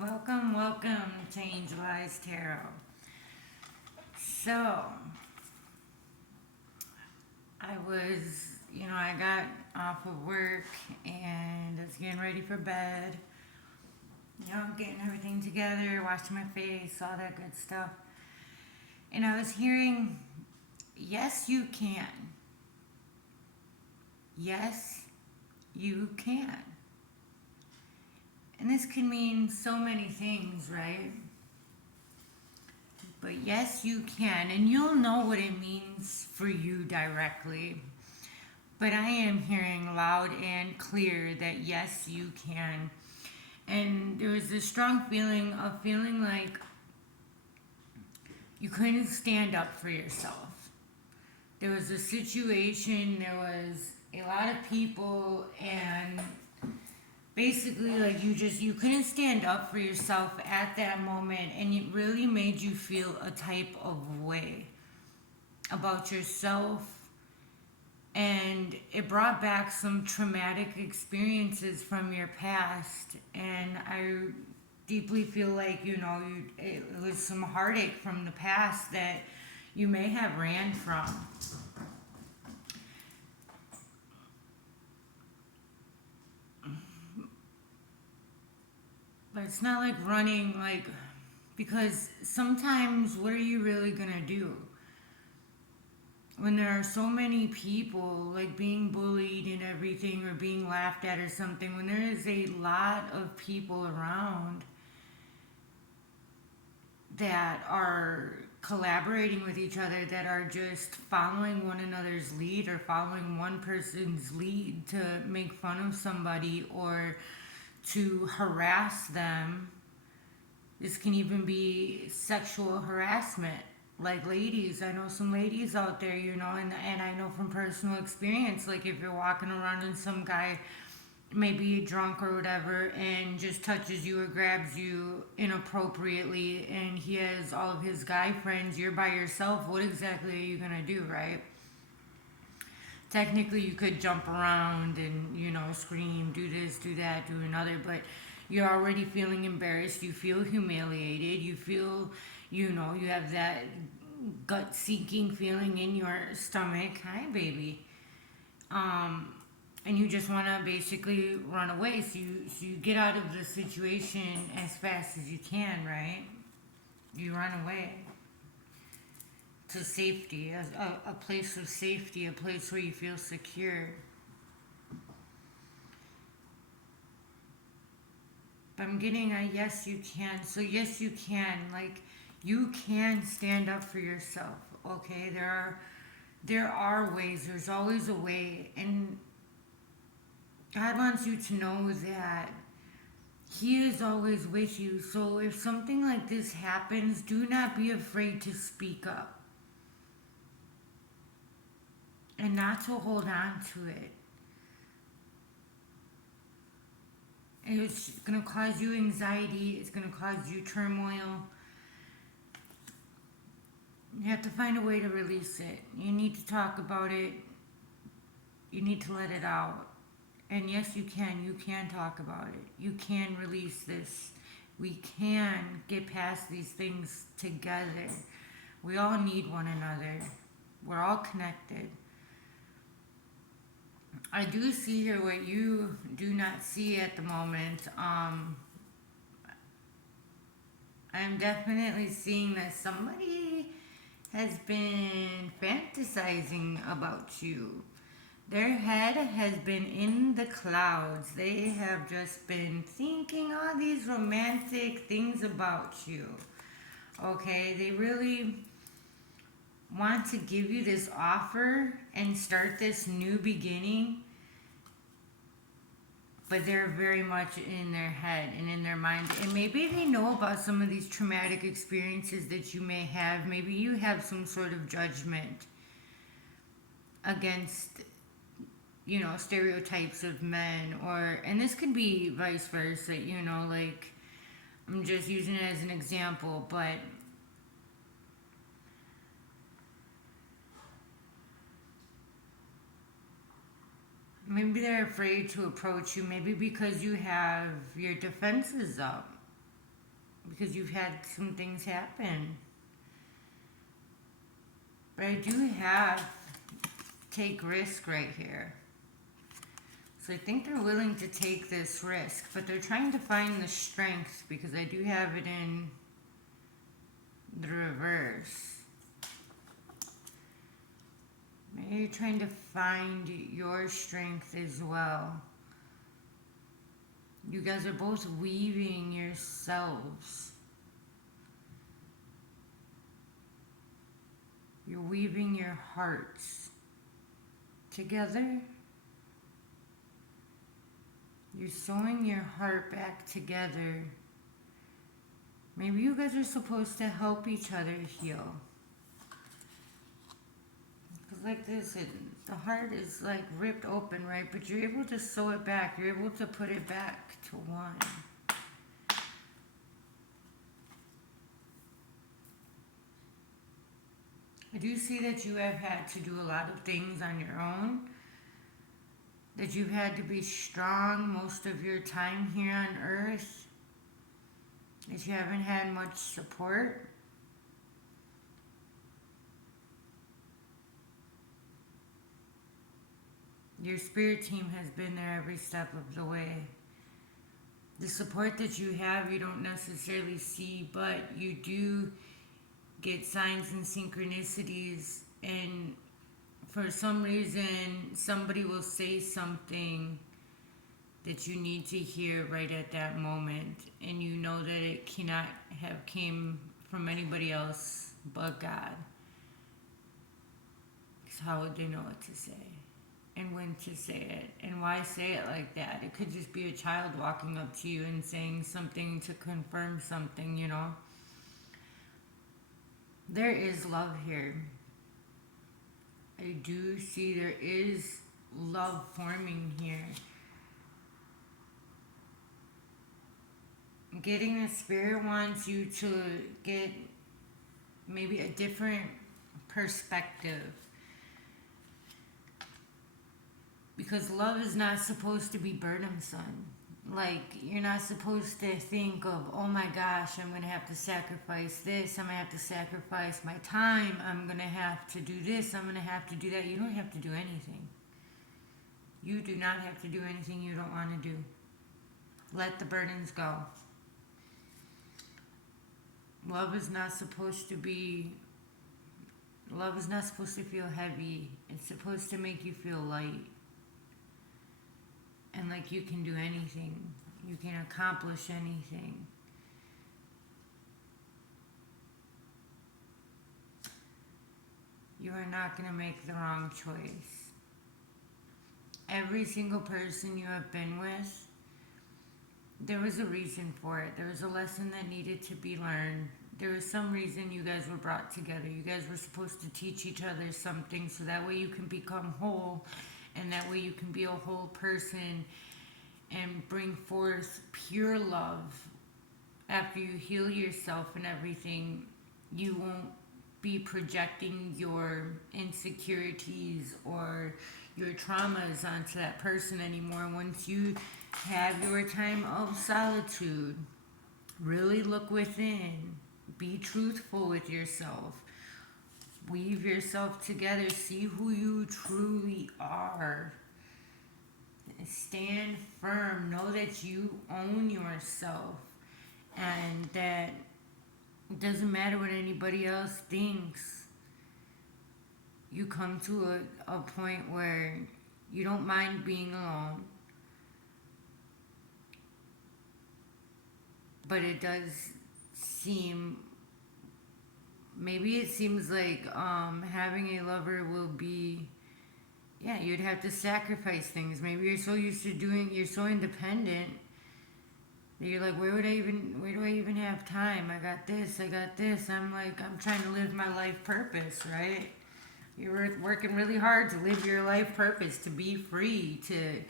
Welcome, welcome to Angel Eyes Tarot. So, I got off of work and I was getting ready for bed. Getting everything together, washing my face, all that good stuff. And I was hearing, yes, you can. Yes, you can. And this can mean so many things, right? But yes, you can. And you'll know what it means for you directly. But I am hearing loud and clear that yes, you can. And there was this strong feeling of feeling like you couldn't stand up for yourself. There was a situation, there was a lot of people, and basically, like you couldn't stand up for yourself at that moment, and it really made you feel a type of way about yourself, and it brought back some traumatic experiences from your past. And I deeply feel like it was some heartache from the past that you may have ran from. But it's not like running, like, because sometimes what are you really gonna do when there are so many people like being bullied and everything, or being laughed at or something? When there is a lot of people around that are collaborating with each other, that are just following one another's lead, or following one person's lead to make fun of somebody or to harass them. This can even be sexual harassment. Like, ladies, I know some ladies out there, and I know from personal experience, like if you're walking around and some guy maybe drunk or whatever and just touches you or grabs you inappropriately, and he has all of his guy friends, you're by yourself, what exactly are you gonna do, right? Technically you could jump around and scream, do this, do that, do another, but you're already feeling embarrassed, you feel humiliated, you feel, you have that gut sinking feeling in your stomach. Hi, baby. um and you just want to basically run away. So you get out of the situation as fast as you can, right? You run away to safety, a place of safety, a place where you feel secure. But I'm getting a yes, you can. So yes, you can. Like, you can stand up for yourself. Okay, there are ways. There's always a way, and God wants you to know that He is always with you. So if something like this happens, do not be afraid to speak up and not to hold on to it. It's going to cause you anxiety, it's going to cause you turmoil. You have to find a way to release it. You need to talk about it, you need to let it out. And yes, you can. You can talk about it. You can release this. We can get past these things together. We all need one another. We're all connected. I do see here what you do not see at the moment. I'm definitely seeing that somebody has been fantasizing about you. Their head has been in the clouds. They have just been thinking all these romantic things about you. Okay, they really want to give you this offer and start this new beginning, but they're very much in their head and in their mind. And maybe they know about some of these traumatic experiences that you may have. Maybe you have some sort of judgment against stereotypes of men, or, and this could be vice versa, like, I'm just using it as an example, but maybe they're afraid to approach you, maybe because you have your defenses up. because you've had some things happen. But I do have take risk right here. So I think they're willing to take this risk, but they're trying to find the strength because I do have it in the reverse. Maybe you're trying to find your strength as well. You guys are both weaving yourselves. You're weaving your hearts together. You're sewing your heart back together. Maybe you guys are supposed to help each other heal. Because like this, the heart is like ripped open, right? But you're able to sew it back. You're able to put it back to one. I do see that you have had to do a lot of things on your own. That you've had to be strong most of your time here on Earth. That you haven't had much support. Your spirit team has been there every step of the way. The support that you have, you don't necessarily see, but you do get signs and synchronicities, and for some reason, somebody will say something that you need to hear right at that moment, and you know that it cannot have came from anybody else but God. Because how would they know what to say? And when to say it? And why say it like that? It could just be a child walking up to you and saying something to confirm something, you know? There is love here. I do see there is love forming here. Getting the spirit wants you to get maybe a different perspective. Because love is not supposed to be burdensome. Like, you're not supposed to think of, oh my gosh, I'm going to have to sacrifice this. I'm going to have to sacrifice my time. I'm going to have to do this. I'm going to have to do that. You don't have to do anything. You do not have to do anything you don't want to do. Let the burdens go. Love is not supposed to feel heavy. It's supposed to make you feel light. And like you can do anything. You can accomplish anything. You are not going to make the wrong choice. Every single person you have been with, there was a reason for it. There was a lesson that needed to be learned. There was some reason you guys were brought together. You guys were supposed to teach each other something so that way you can become whole, and that way you can be a whole person and bring forth pure love. After you heal yourself and everything, you won't be projecting your insecurities or your traumas onto that person anymore. Once you have your time of solitude, really look within. Be truthful with yourself. Weave yourself together. See who you truly are. Stand firm. Know that you own yourself. And that it doesn't matter what anybody else thinks. You come to a point where you don't mind being alone. But it does seem, maybe it seems like having a lover will be, yeah, you'd have to sacrifice things. Maybe you're so used to you're so independent that you're like, where do I even have time? I got this. I'm trying to live my life purpose, right? You're working really hard to live your life purpose, to be free, to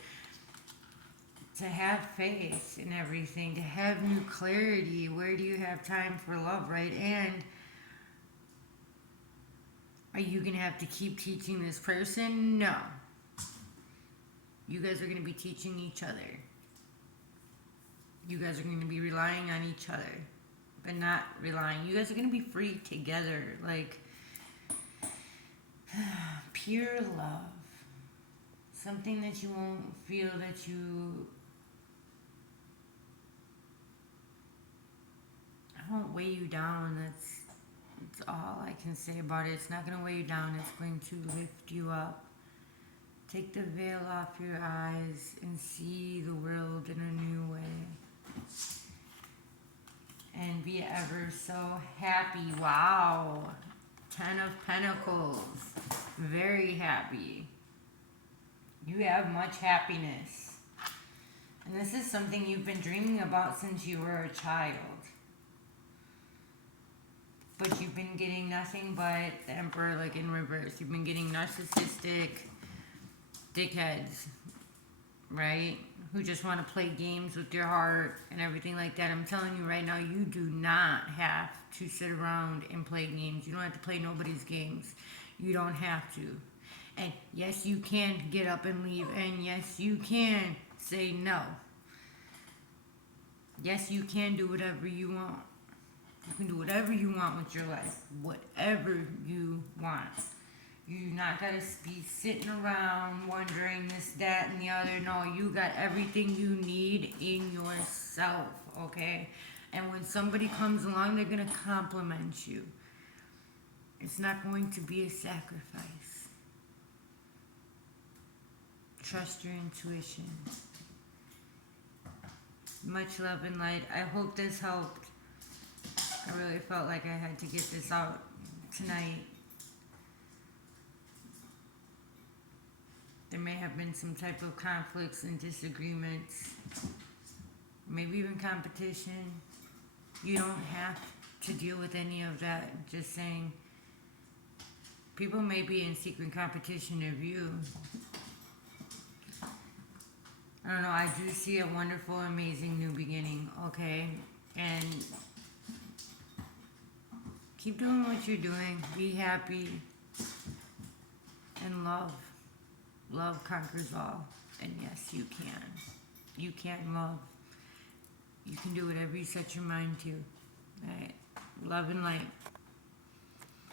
have faith in everything, to have new clarity. Where do you have time for love, right? And are you going to have to keep teaching this person? No. You guys are going to be teaching each other. You guys are going to be relying on each other. but not relying. You guys are gonna be free together, like pure love. Something that you won't feel that you I won't weigh you down. That's all I can say about it. It's not gonna weigh you down. It's going to lift you up. Take the veil off your eyes and see the world in a new way. And be ever so happy. Wow. 10 of Pentacles. Very happy. You have much happiness. And this is something you've been dreaming about since you were a child. But you've been getting nothing but the Emperor, like in reverse. You've been getting narcissistic dickheads, right? Who just want to play games with your heart and everything like that. I'm telling you right now, you do not have to sit around and play games. You don't have to play nobody's games. You don't have to. And yes, you can get up and leave. And yes, you can say no. Yes, you can do whatever you want. You can do whatever you want with your life. Whatever you want. You're not going to be sitting around wondering this, that, and the other. No, you got everything you need in yourself, okay? And when somebody comes along, they're going to compliment you. It's not going to be a sacrifice. Trust your intuition. Much love and light. I hope this helped. I really felt like I had to get this out tonight. There may have been some type of conflicts and disagreements, maybe even competition. You don't have to deal with any of that. Just saying, people may be in secret competition of you. I don't know, I do see a wonderful, amazing new beginning, okay? And keep doing what you're doing. Be happy and love. Love conquers all. And yes, you can. You can love. You can do whatever you set your mind to. All right. Love and light.